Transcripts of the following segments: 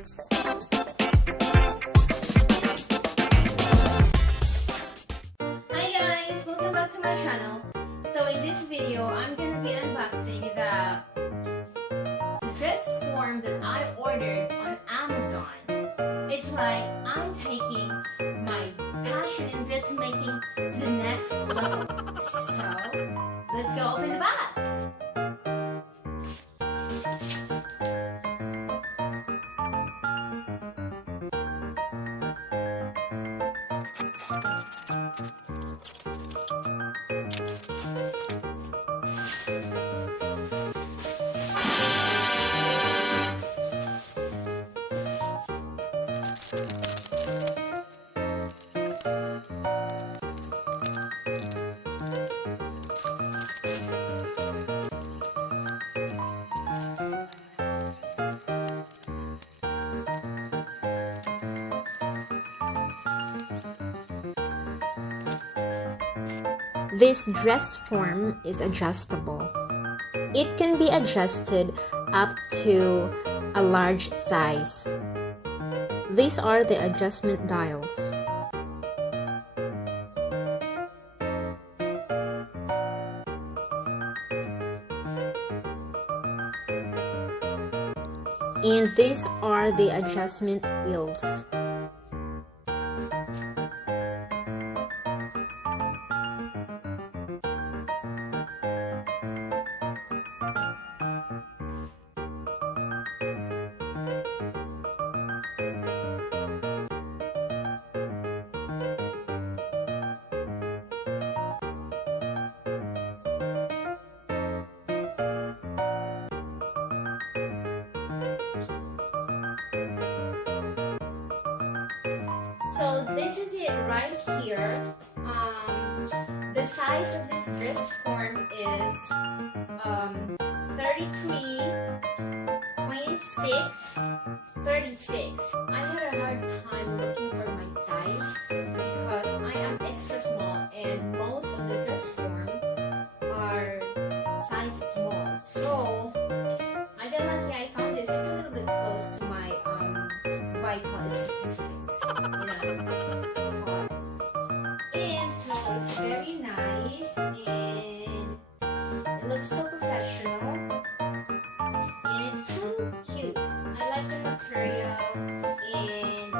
Hi guys, welcome back to my channel. So in this video, I'm gonna be unboxing the dress form that I ordered on Amazon. It's like I'm taking my passion in dressmaking to the next level. So let's go open the box. This dress form is adjustable. It can be adjusted up to a large size. These are the adjustment dials. And these are the adjustment wheels. So this is it right here. The size of this dress form is 33, 26, 36. I had a hard time looking for my size because I am extra small and most of the dress form are size small. So I got lucky I found this. It's a little bit close to my vital statistics. And so it's very nice and it looks so professional and it's so cute. I like the material and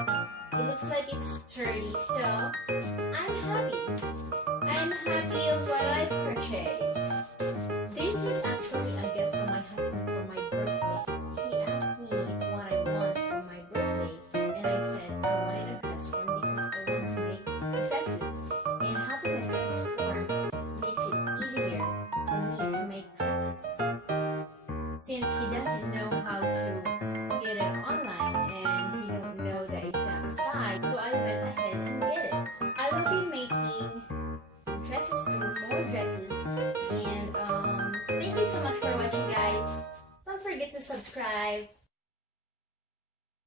it looks like it's sturdy, so I'm happy. I'm happy of what I purchased. This is actually a gift from my husband for my birthday. He asked me what I want for my birthday and I said I wanted a dress form because I want to make dresses, and having a dress form makes it easier for me to make dresses since he doesn't know how to get it online and he don't know the exact size, so I went ahead and get it. I will be making dresses soon, more dresses, and thank you so much for watching guys. Don't forget to subscribe.